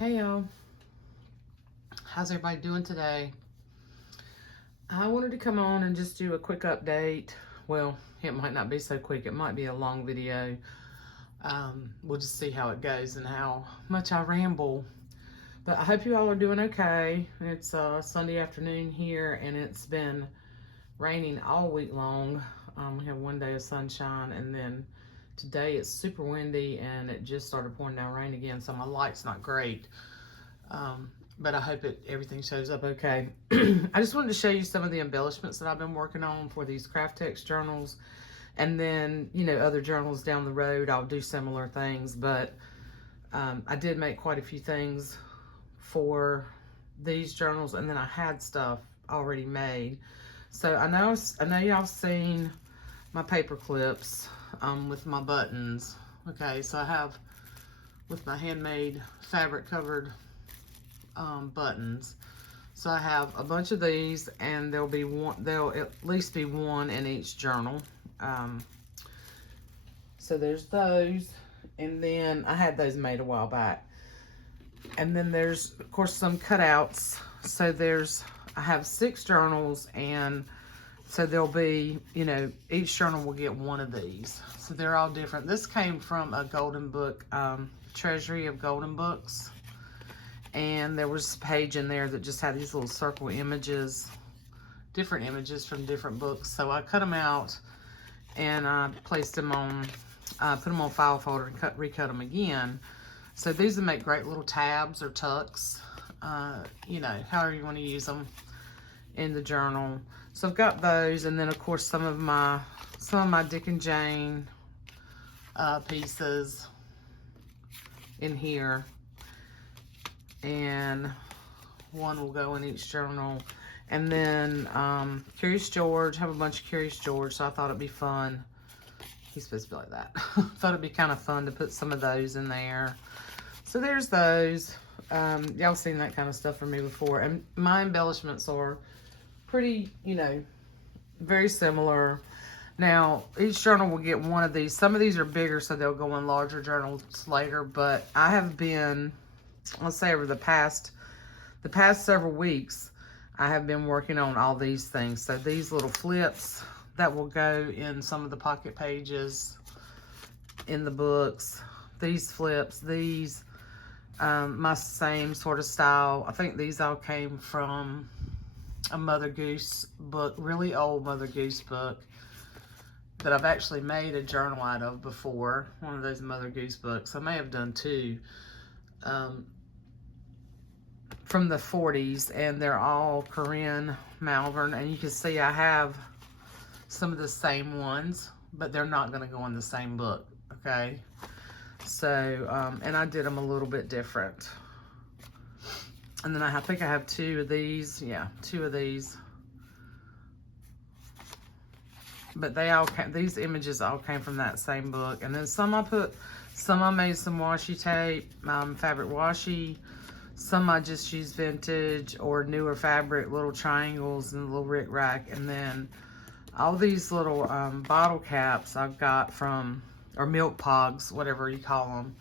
Hey y'all, how's everybody doing today? I wanted to come on and just do a quick update. Well, it might not be so quick, it might be a long video. We'll just see how it goes and how much I ramble. But I hope you all are doing okay. It's Sunday afternoon here and it's been raining all week long. We have one day of sunshine and then today it's super windy and it just started pouring down rain again, so my light's not great. But I hope everything shows up okay. I just wanted to show you some of the embellishments that I've been working on for these Kraft-tex journals. And then, you know, other journals down the road, I'll do similar things. But I did make quite a few things for these journals. And then I had stuff already made. So I know y'all seen my paper clips with my buttons. Okay, so I have with my handmade fabric covered buttons. So I have a bunch of these, and there'll at least be one in each journal. So there's those, and then I had those made a while back. And then there's, of course, some cutouts. So I have 6 journals, and so there'll be, you know, each journal will get one of these. So they're all different. This came from a golden book, treasury of golden books. And there was a page in there that just had these little circle images, different images from different books. So I cut them out and I placed them on, put them on file folder and recut them again. So these would make great little tabs or tucks, you know, however you want to use them in the journal. So I've got those, and then of course some of my Dick and Jane pieces in here. And one will go in each journal. And then Curious George, have a bunch of Curious George, so I thought it'd be fun. He's supposed to be like that. Thought it'd be kind of fun to put some of those in there. So there's those. Y'all seen that kind of stuff from me before. And my embellishments are pretty, you know, very similar. Now, each journal will get one of these. Some of these are bigger, so they'll go in larger journals later. But I have been, let's say over the past several weeks, I have been working on all these things. So these little flips that will go in some of the pocket pages in the books. These flips, these, my same sort of style. I think these all came from a Mother Goose book, really old Mother Goose book that I've actually made a journal out of before. One of those Mother Goose books. I may have done 2. From the 40s, and they're all Corinne Malvern, and you can see I have some of the same ones, but they're not going to go in the same book, okay? So, and I did them a little bit different. And then I think I have 2 of these, yeah, 2 of these. But these images all came from that same book. And then some I made some washi tape, fabric washi. Some I just used vintage or newer fabric, little triangles and little rick-rack. And then all these little bottle caps I've got from, or milk pogs, whatever you call them.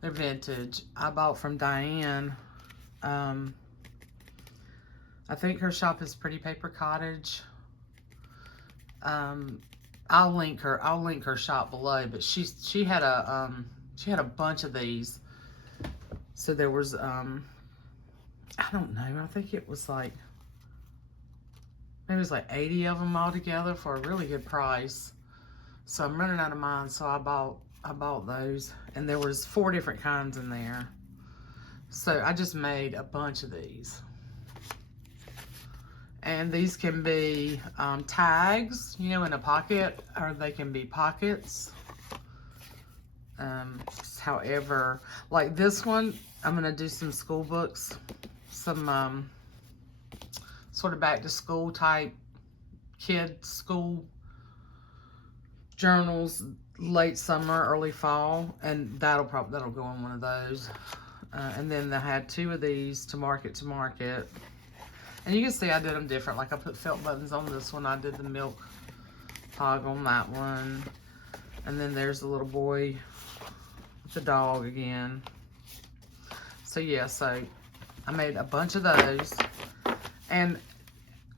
They're vintage. I bought from Diane. I think her shop is Pretty Paper Cottage. I'll link her shop below, but she had a bunch of these. So there was I don't know, I think it was like, maybe it was like 80 of them all together for a really good price. So I'm running out of mine, so I bought those, and there was 4 different kinds in there. So I just made a bunch of these. And these can be tags, you know, in a pocket, or they can be pockets. However, like this one, I'm gonna do some school books, some sort of back to school type kid school journals, late summer, early fall, and that'll go in one of those. And then I had 2 of these to market. And you can see I did them different. Like I put felt buttons on this one. I did the milk pog on that one. And then there's the little boy with the dog again. So yeah, so I made a bunch of those. And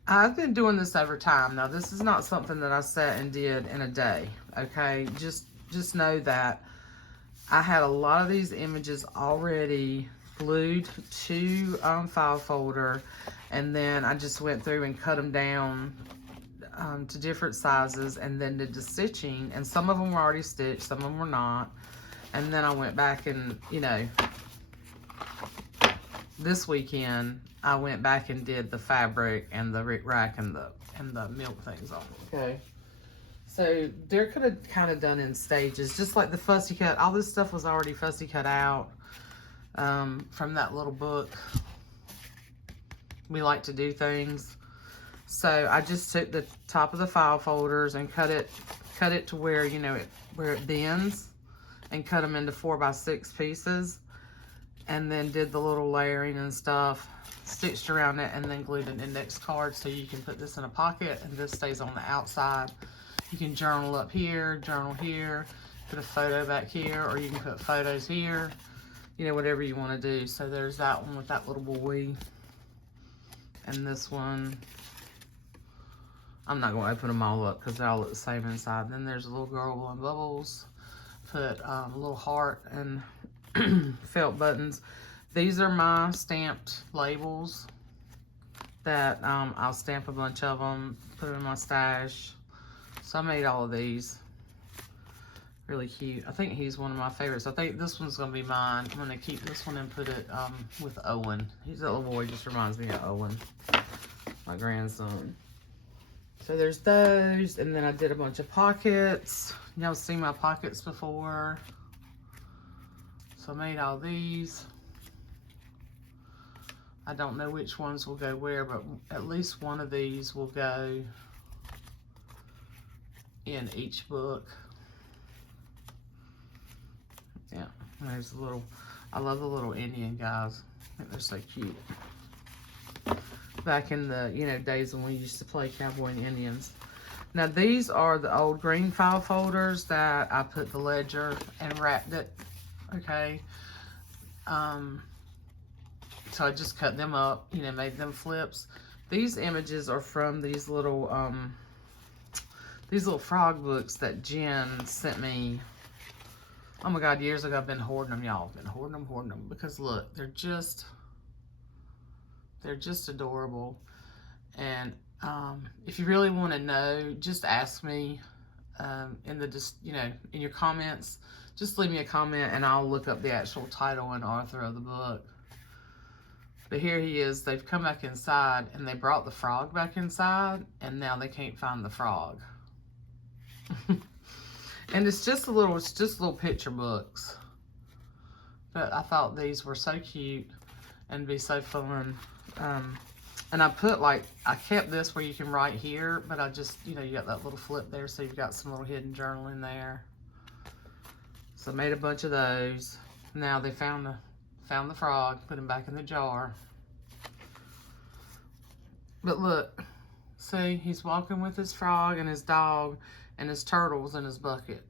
I've been doing this over time. Now, this is not something that I sat and did in a day, okay? Just know that I had a lot of these images already glued to file folder, and then I just went through and cut them down to different sizes, and then did the stitching, and some of them were already stitched, some of them were not. And then I went back and, you know, this weekend I went back and did the fabric and the rack and the milk things on it. Okay, so they're kind of done in stages, just like the fussy cut. All this stuff was already fussy cut out from that little book, We Like to Do Things. So I just took the top of the file folders and cut it to where, you know, where it bends, and cut them into 4x6 pieces, and then did the little layering and stuff, stitched around it, and then glued an index card so you can put this in a pocket and this stays on the outside. You can journal up here, journal here, put a photo back here, or you can put photos here, you know, whatever you want to do. So there's that one with that little boy, and this one. I'm not going to open them all up because they all look the same inside. Then there's a little girl blowing bubbles. Put a little heart and felt buttons. These are my stamped labels that I'll stamp a bunch of them, put them in my stash. So I made all of these. Really cute. I think he's one of my favorites. I think this one's going to be mine. I'm going to keep this one and put it with Owen. He's a little boy, just reminds me of Owen, my grandson. So there's those, and then I did a bunch of pockets. Y'all seen my pockets before. So I made all these. I don't know which ones will go where, but at least one of these will go in each book. Yeah, there's a little, I love the little Indian guys. I think they're so cute. Back in the, you know, days when we used to play cowboy and Indians. Now these are the old green file folders that I put the ledger and wrapped it. Okay. So I just cut them up, you know, made them flips. These images are from these little frog books that Jen sent me. Oh my God, years ago. I've been hoarding them, y'all. I've been hoarding them, because look, they're just adorable. And if you really want to know, just ask me in the, you know, in your comments. Just leave me a comment and I'll look up the actual title and author of the book. But here he is. They've come back inside and they brought the frog back inside, and now they can't find the frog. And it's just little picture books. But I thought these were so cute and be so fun. And I put, like, I kept this where you can write here, but I just, you know, you got that little flip there, so you've got some little hidden journal in there. So I made a bunch of those. Now they found the frog, put him back in the jar. But look, see, he's walking with his frog and his dog and his turtles in his bucket.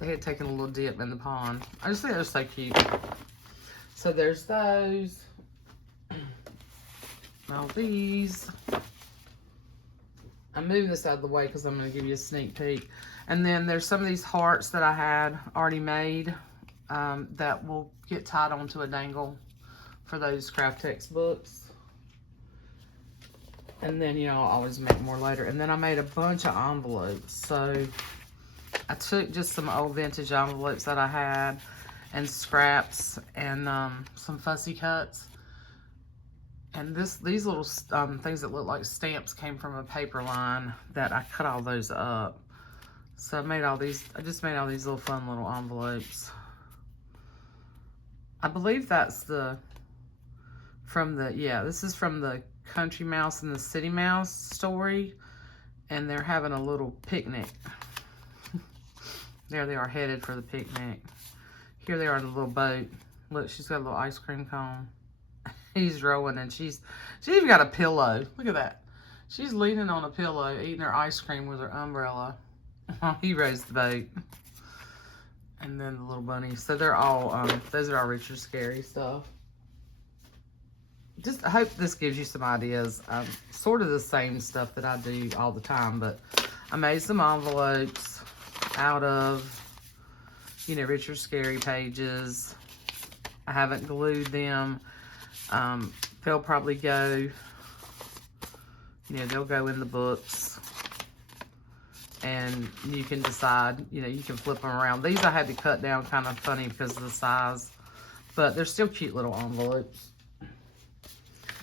They had taken a little dip in the pond. I just think they're so cute. So there's those. All these. I'm moving this out of the way because I'm going to give you a sneak peek. And then there's some of these hearts that I had already made that will get tied onto a dangle for those Kraft-tex books. And then, you know, I'll always make more later. And then I made a bunch of envelopes. So I took just some old vintage envelopes that I had and scraps and some fussy cuts. And these little things that look like stamps came from a paper line that I cut all those up. So I made all these, I just made all these little fun little envelopes. I believe that's this is from the Country Mouse and the City Mouse story. And they're having a little picnic. There they are headed for the picnic. Here they are in the little boat. Look, she's got a little ice cream cone. He's rowing and she even got a pillow. Look at that. She's leaning on a pillow, eating her ice cream with her umbrella while he rows the boat. And then the little bunny. So they're all, those are all Richard Scary stuff. Just, I hope this gives you some ideas. Sort of the same stuff that I do all the time, but I made some envelopes out of, you know, Richard Scary pages. I haven't glued them. They'll probably go, you know, they'll go in the books. And you can decide, you know, you can flip them around. These I had to cut down kind of funny because of the size. But they're still cute little envelopes.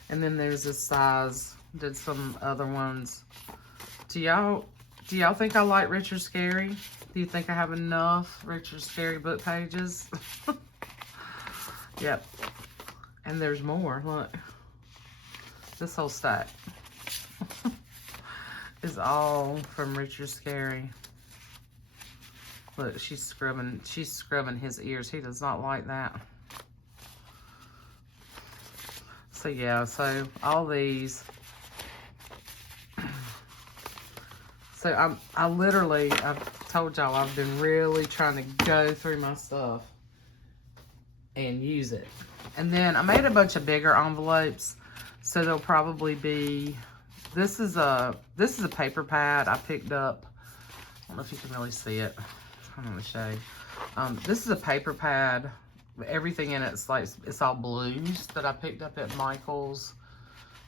And then there's this size. Did some other ones. Do y'all think I like Richard Scary? Do you think I have enough Richard Scary book pages? Yep. And there's more. Look. This whole stack is all from Richard Scary. Look, she's scrubbing his ears. He does not like that. So yeah, so all these. So I've told y'all I've been really trying to go through my stuff and use it. And then I made a bunch of bigger envelopes. So they'll probably be, this is a paper pad I picked up. I don't know if you can really see it. It's kind of in the shade. This is a paper pad. Everything in it's like, it's all blues that I picked up at Michael's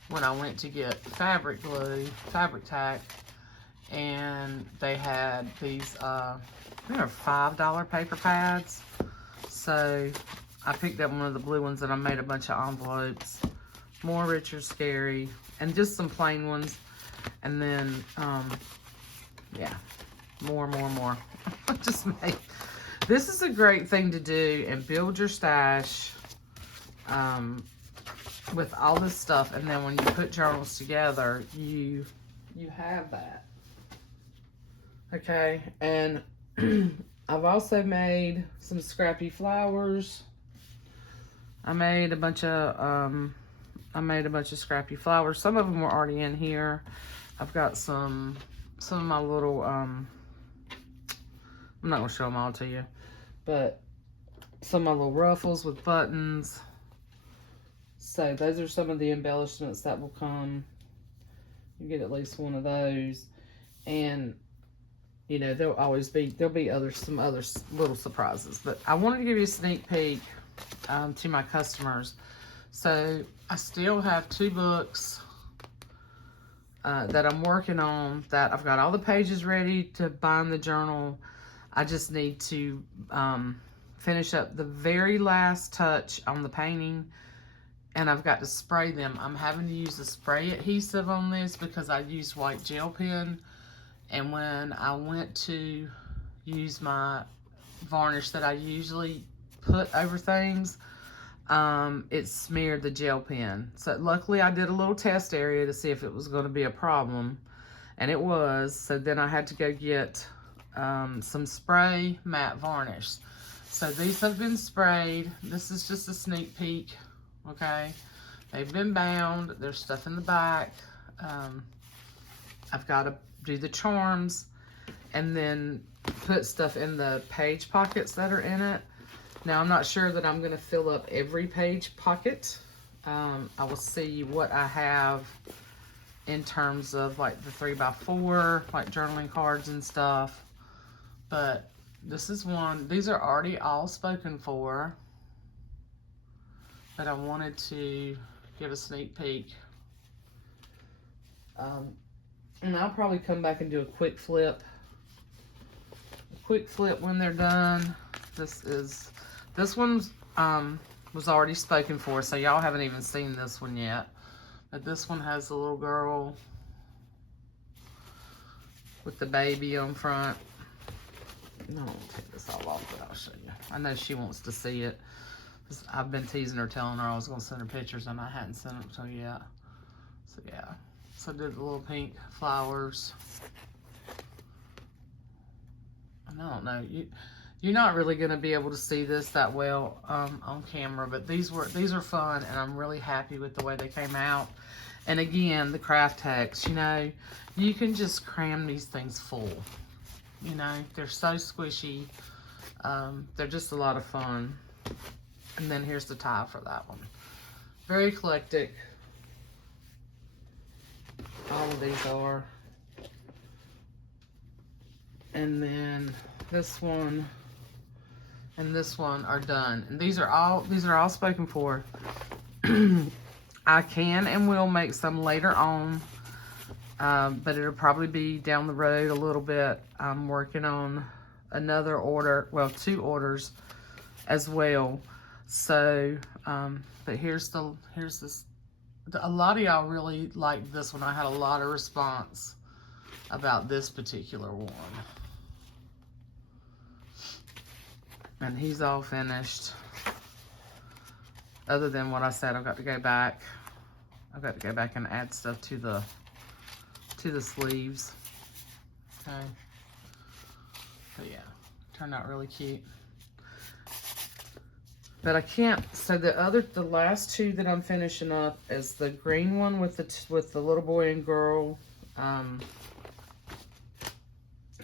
when I went to get fabric glue, fabric tack. And they had these, they were $5 paper pads. So I picked up one of the blue ones and I made a bunch of envelopes. More Richard Scary, and just some plain ones. And then, yeah, more. Just make. This is a great thing to do and build your stash with all this stuff. And then when you put journals together, you have that. Okay, and I've also made some scrappy flowers. I made a bunch of scrappy flowers. Some of them were already in here. I've got some of my little, I'm not going to show them all to you, but some of my little ruffles with buttons. So those are some of the embellishments that will come. You get at least one of those. And, you know, there'll be some other little surprises. But I wanted to give you a sneak peek to my customers. So I still have 2 books that I'm working on, that I've got all the pages ready to bind the journal. I just need to finish up the very last touch on the painting, and I've got to spray them. I'm having to use the spray adhesive on this because I used white gel pen, and when I went to use my varnish that I usually put over things, it smeared the gel pen. So luckily I did a little test area to see if it was going to be a problem, and it was. So then I had to go get some spray matte varnish. So these have been sprayed. This is just a sneak peek, okay? They've been bound. There's stuff in the back. I've got to do the charms and then put stuff in the page pockets that are in it. Now, I'm not sure that I'm going to fill up every page pocket. I will see what I have in terms of like the 3x4, like journaling cards and stuff. But this is one. These are already all spoken for. But I wanted to give a sneak peek. And I'll probably come back and do a quick flip. When they're done. This one's was already spoken for, so y'all haven't even seen this one yet. But this one has the little girl with the baby on front. No, I'll take this all off, but I'll show you. I know she wants to see it. I've been teasing her, telling her I was going to send her pictures, and I hadn't sent them to her yet. So yeah. So I did the little pink flowers. And I don't know, you're not really going to be able to see this that well on camera, but these are fun, and I'm really happy with the way they came out. And again, the Kraft-tex, you know, you can just cram these things full. You know, they're so squishy. They're just a lot of fun. And then here's the tie for that one. Very eclectic. All of these are. And then this one and this one are done. And these are all spoken for. I can and will make some later on. But it'll probably be down the road a little bit. I'm working on another order, well, 2 orders as well. So, but here's this. A lot of y'all really liked this one. I had a lot of response about this particular one. And he's all finished. Other than what I said, I've got to go back. I've got to go back and add stuff to the sleeves. Okay. But yeah, turned out really cute. But I can't, so the last 2 that I'm finishing up is the green one with the little boy and girl,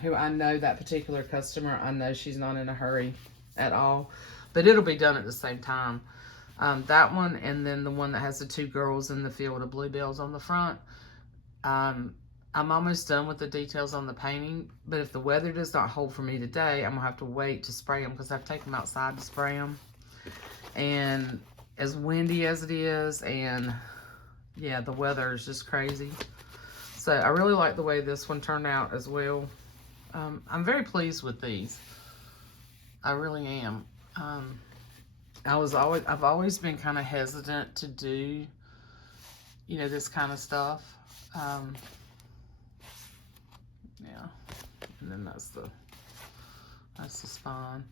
who I know that particular customer, I know she's not in a hurry at all, but it'll be done at the same time. That one, and then the one that has the 2 girls in the field of bluebells on the front. I'm almost done with the details on the painting, but if the weather does not hold for me today, I'm gonna have to wait to spray them because I've taken them outside to spray them. And as windy as it is, and yeah, the weather is just crazy. So I really like the way this one turned out as well. I'm very pleased with these. I really am. I've always been kind of hesitant to do, you know, this kind of stuff. Yeah, and then that's the spine.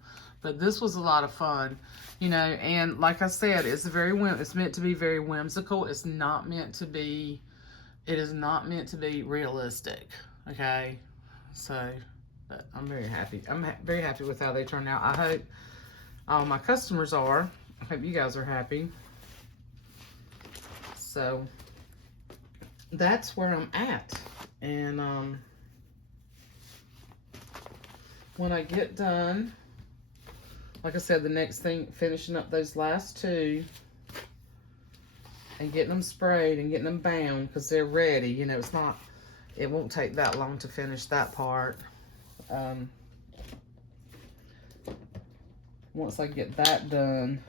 But this was a lot of fun, you know, and like I said, it's meant to be very whimsical. It's not meant to be, it is not meant to be realistic, okay? So, but I'm very happy. I'm very happy with how they turned out. I hope all my customers are. I hope you guys are happy. So, that's where I'm at. And, when I get done, like I said, the next thing, finishing up those last 2 and getting them sprayed and getting them bound because they're ready. You know, it won't take that long to finish that part. Once I get that done,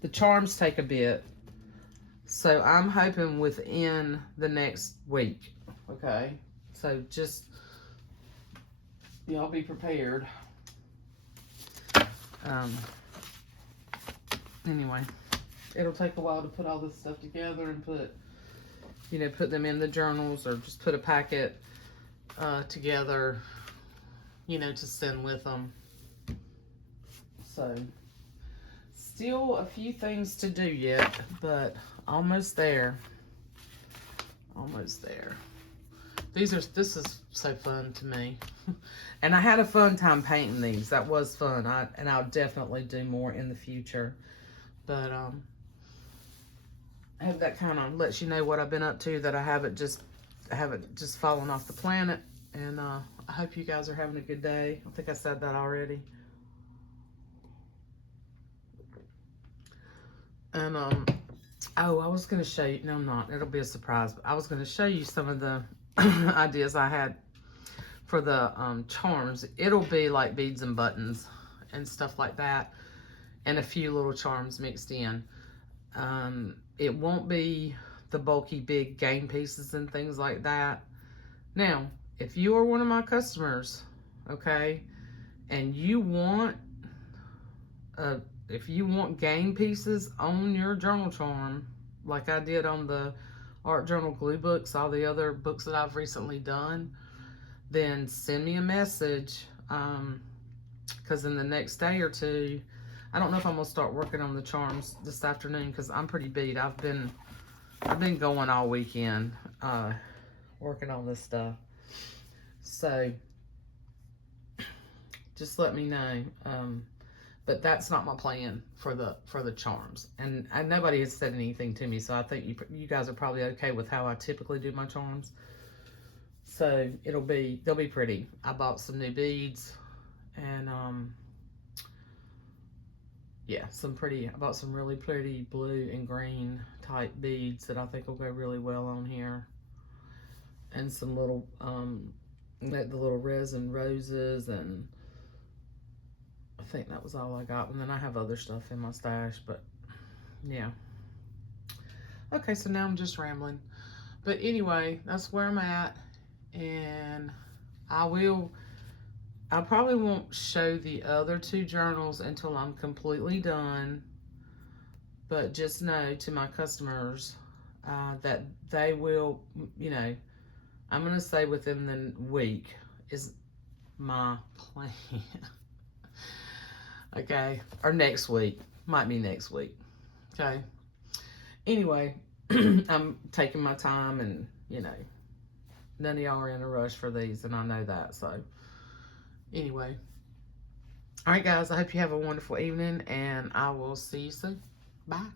the charms take a bit. So I'm hoping within the next week, okay? So just, y'all be prepared. Anyway, it'll take a while to put all this stuff together and put them in the journals, or just put a packet together, you know, to send with them. So, still a few things to do yet, but almost there. Almost there. This is so fun to me. And I had a fun time painting these. That was fun. And I'll definitely do more in the future. But I hope that kind of lets you know what I've been up to, that I haven't just fallen off the planet. And I hope you guys are having a good day. I think I said that already. And oh, I was going to show you, no, I'm not. It'll be a surprise. But I was going to show you some of the ideas I had for the charms. It'll be like beads and buttons and stuff like that, and a few little charms mixed in. It won't be the bulky big game pieces and things like that. Now, if you are one of my customers, okay, and you want if you want game pieces on your journal charm, like I did on the art journal glue books, all the other books that I've recently done, then send me a message, because in the next day or 2, I don't know if I'm gonna start working on the charms this afternoon because I'm pretty beat. I've been going all weekend working on this stuff. So just let me know. But that's not my plan for the charms, and nobody has said anything to me, so I think you guys are probably okay with how I typically do my charms. So they'll be pretty. I bought some new beads, and yeah, I bought some really pretty blue and green type beads that I think will go really well on here. And some little, the little resin roses, and I think that was all I got. And then I have other stuff in my stash, but yeah. Okay, so now I'm just rambling. But anyway, that's where I'm at. And I probably won't show the other 2 journals until I'm completely done. But just know to my customers that they will, you know, I'm going to say within the week is my plan. Okay, or next week. Might be next week. Okay. Anyway, I'm taking my time, and you know, none of y'all are in a rush for these, and I know that. So anyway, all right guys, I hope you have a wonderful evening, and I will see you soon. Bye.